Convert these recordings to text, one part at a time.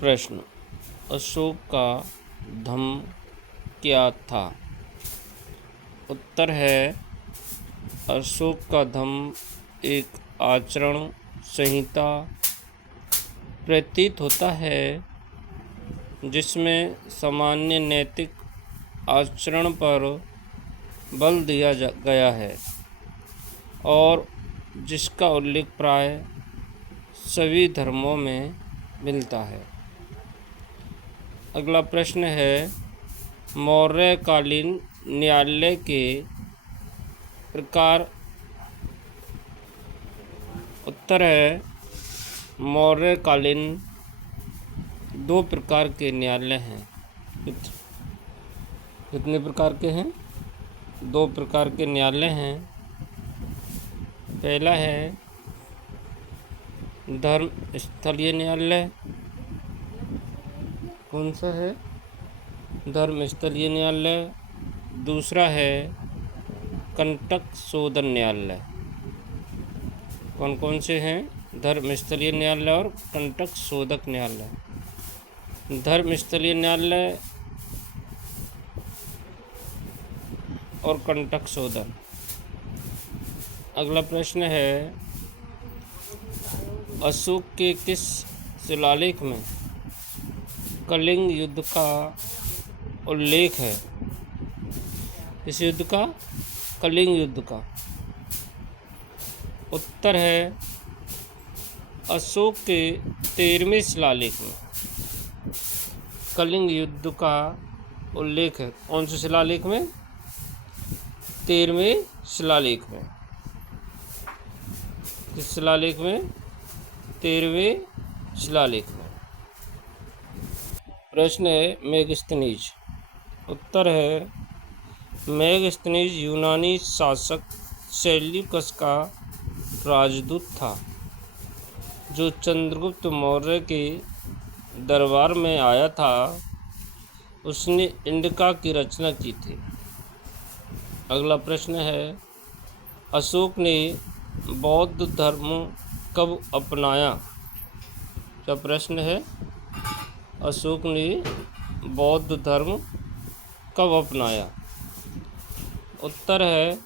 प्रश्न, अशोक का धम्म क्या था? उत्तर है, अशोक का धम्म एक आचरण संहिता प्रतीत होता है जिसमें सामान्य नैतिक आचरण पर बल दिया गया है और जिसका उल्लेख प्राय सभी धर्मों में मिलता है। अगला प्रश्न है, मौर्यकालीन न्यायालय के प्रकार। उत्तर है, मौर्यकालीन दो प्रकार के न्यायालय हैं। कितने प्रकार के हैं? दो प्रकार के न्यायालय हैं। पहला है धर्म स्थलीय न्यायालय। कौन सा है? धर्म स्थलीय न्यायालय। दूसरा है कंटक शोधन न्यायालय। कौन कौन से हैं? धर्म स्थलीय न्यायालय और कंटक शोधक न्यायालय। धर्म स्थलीय न्यायालय और कंटक शोधन। अगला प्रश्न है, अशोक के किस शिलालेख में कलिंग युद्ध का उल्लेख है? इस युद्ध का? कलिंग युद्ध का। उत्तर है, अशोक के 13वें शिलालेख में कलिंग युद्ध का उल्लेख है। कौन से शिलालेख में? 13वें शिलालेख में। किस शिलालेख में? 13वें शिलालेख में। प्रश्न है, मेगस्थनीज। उत्तर है, मेगस्थनीज यूनानी शासक सेल्यूकस का राजदूत था जो चंद्रगुप्त मौर्य के दरबार में आया था। उसने इंडिका की रचना की थी। अगला प्रश्न है, अशोक ने बौद्ध धर्म कब अपनाया? क्या प्रश्न है? अशोक ने बौद्ध धर्म कब अपनाया? उत्तर है,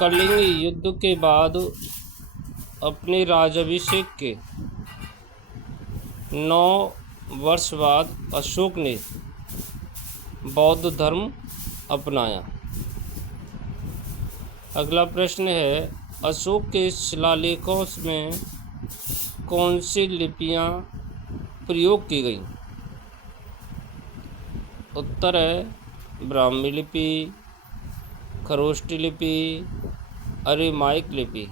कलिंग युद्ध के बाद अपने राज्याभिषेक के 9 वर्ष बाद अशोक ने बौद्ध धर्म अपनाया। अगला प्रश्न है, अशोक के शिलालेखों में कौन सी लिपियां प्रयोग की गई? उत्तर है, ब्राह्मी लिपि, खरोष्टी लिपि, अरेमाइक लिपि।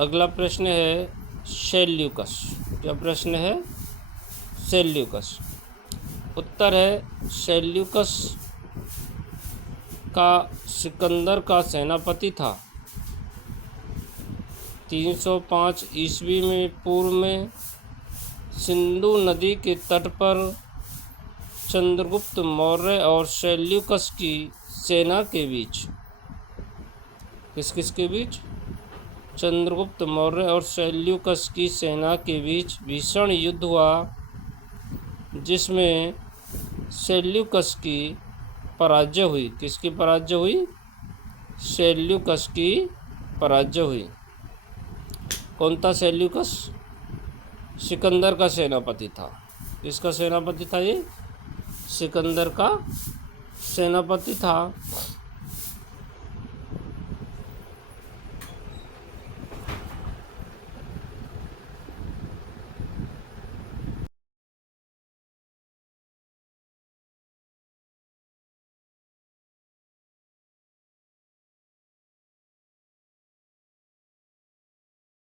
अगला प्रश्न है, सेल्यूकस। क्या प्रश्न है? सेल्यूकस। उत्तर है, सेल्यूकस का सिकंदर का सेनापति था। 305 ईस्वी में पूर्व में सिंधु नदी के तट पर चंद्रगुप्त मौर्य और सेल्यूकस की सेना के बीच, किस के बीच? चंद्रगुप्त मौर्य और सेल्यूकस की सेना के बीच भीषण युद्ध हुआ जिसमें सेल्यूकस की पराजय हुई। किसकी पराजय हुई? सेल्यूकस की पराजय हुई। कौन था सेल्यूकस? सिकंदर का सेनापति था। किसका सेनापति था ये? सिकंदर का सेनापति था।